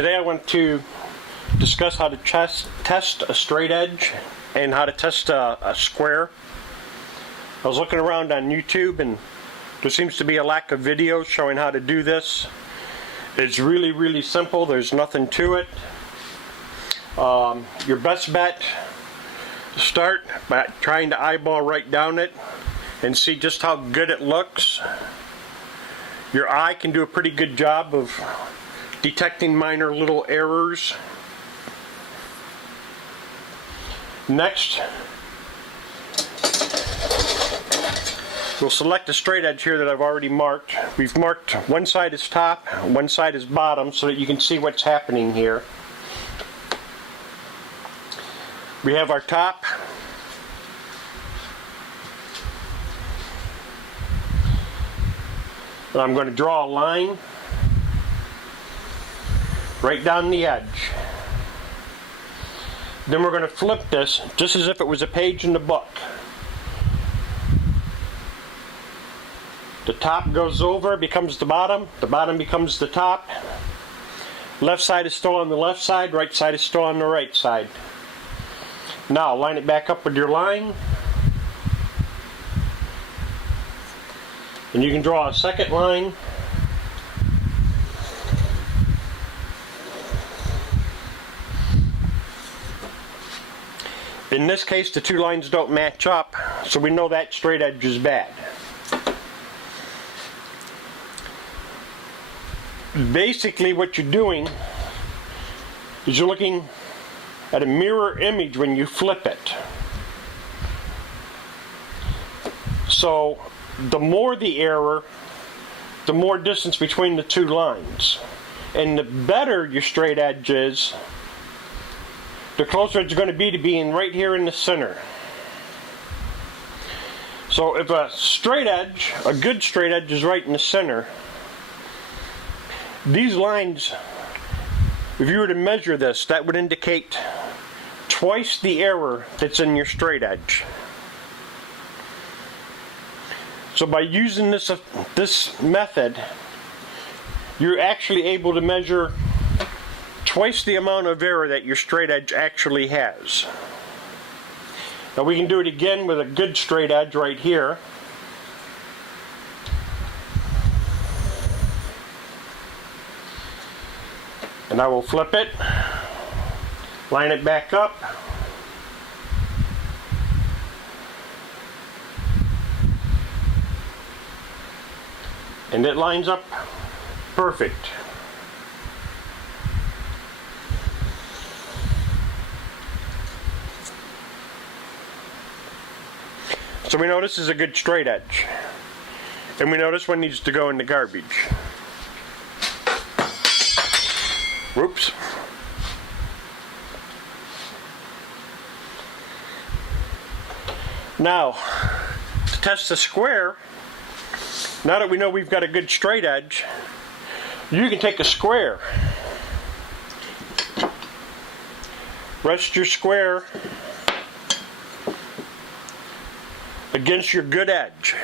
Today I want to discuss how to test a straight edge and how to test a square. I was looking around on YouTube and there seems to be a lack of videos showing how to do this. It's really simple. There's nothing to it. Your best bet, start by trying to eyeball right down it and see just how good it looks. Your eye can do a pretty good job of detecting minor little errors. Next, we'll select a straight edge here that I've already marked. We've marked one side is top, one side is bottom, so that you can see what's happening here. We have our top. And I'm going to draw a line right down the edge. Then we're going to flip this just as if it was a page in the book. The top goes over, becomes the bottom becomes the top. Left side is still on the left side, right side is still on the right side. Now line it back up with your line. And you can draw a second line. In this case, the two lines don't match up, so we know that straight edge is bad. Basically, what you're doing is you're looking at a mirror image when you flip it. So, the more the error, the more distance between the two lines. And the better your straight edge is, the closer it's going to be being right here in the center. So if a straight edge, a good straight edge is right in the center, these lines, if you were to measure this, that would indicate twice the error that's in your straight edge. So by using this method, you're actually able to measure twice the amount of error that your straight edge actually has. Now we can do it again with a good straight edge right here. And I will flip it, line it back up, and it lines up perfect. So we know this is a good straight edge. And we know this one needs to go in the garbage. Whoops. Now, to test the square, now that we know we've got a good straight edge, you can take a square. Rest your square against your good edge.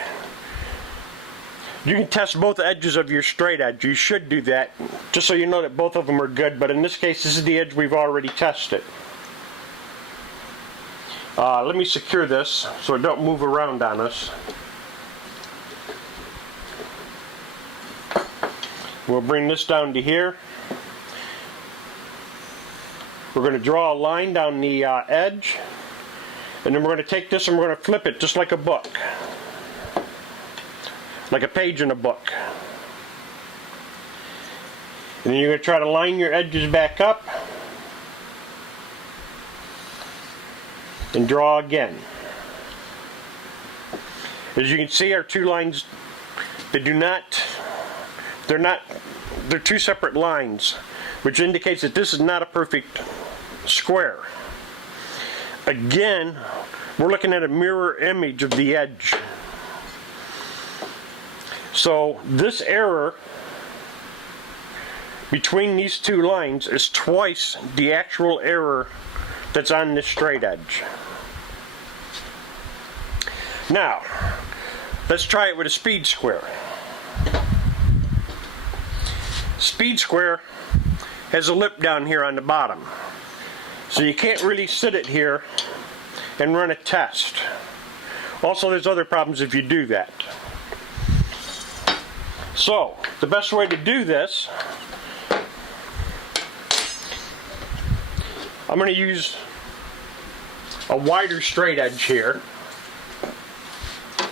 You can test both edges of your straight edge. You should do that, just so you know that both of them are good, but in this case, this is the edge we've already tested. Let me secure this so it don't move around on us. We'll bring this down to here. We're going to draw a line down the edge. And then we're going to take this and we're going to flip it just like a book. Like a page in a book. And then you're going to try to line your edges back up. And draw again. As you can see, our two lines, they're two separate lines, which indicates that this is not a perfect square. Again, we're looking at a mirror image of the edge. So this error between these two lines is twice the actual error that's on this straight edge. Now, let's try it with a speed square. Speed square has a lip down here on the bottom. So you can't really sit it here and run a test. Also, there's other problems if you do that. So, the best way to do this, I'm going to use a wider straight edge here,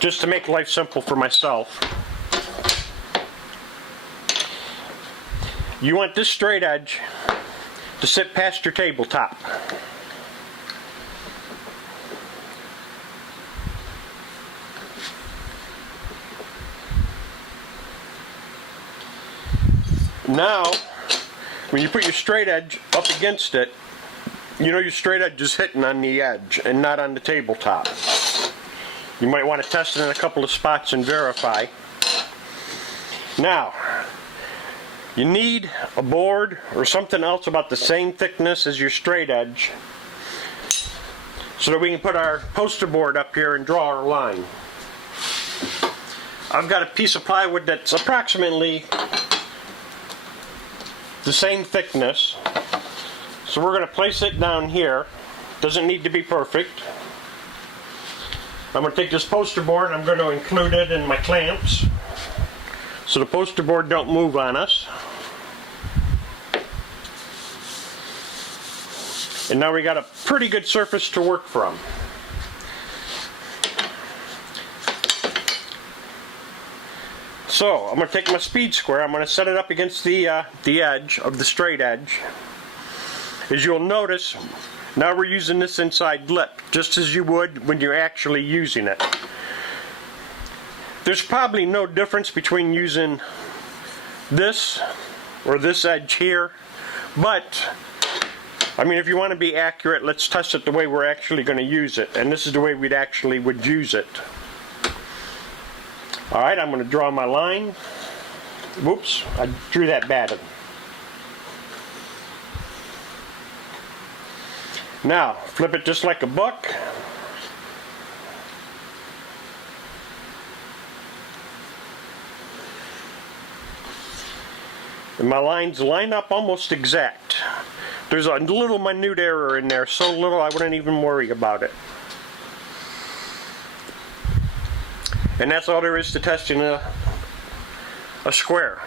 just to make life simple for myself. You want this straight edge to sit past your tabletop. Now, when you put your straight edge up against it, you know your straight edge is hitting on the edge and not on the tabletop. You might want to test it in a couple of spots and verify. Now, you need a board or something else about the same thickness as your straight edge so that we can put our poster board up here and draw our line. I've got a piece of plywood that's approximately the same thickness, so we're going to place it down here. Doesn't need to be perfect. I'm going to take this poster board and I'm going to include it in my clamps so the poster board don't move on us. And now we got a pretty good surface to work from. So I'm going to take my speed square, I'm going to set it up against the edge of the straight edge. As you'll notice, now we're using this inside lip, just as you would when you're actually using it. There's probably no difference between using this or this edge here, but I mean, if you want to be accurate, let's test it the way we're actually going to use it, and this is the way we'd actually would use it. Alright, I'm going to draw my line. Whoops, I drew that bad. Now, flip it just like a book. And my lines line up almost exact. There's a little minute error in there, so little I wouldn't even worry about it. And that's all there is to testing a square.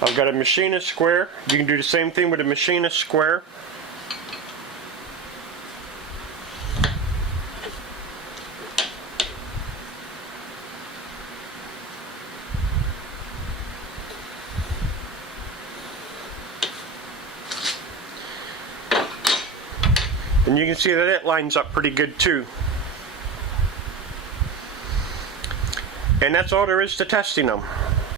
I've got a machinist square. You can do the same thing with a machinist square. And you can see that it lines up pretty good too. And that's all there is to testing them.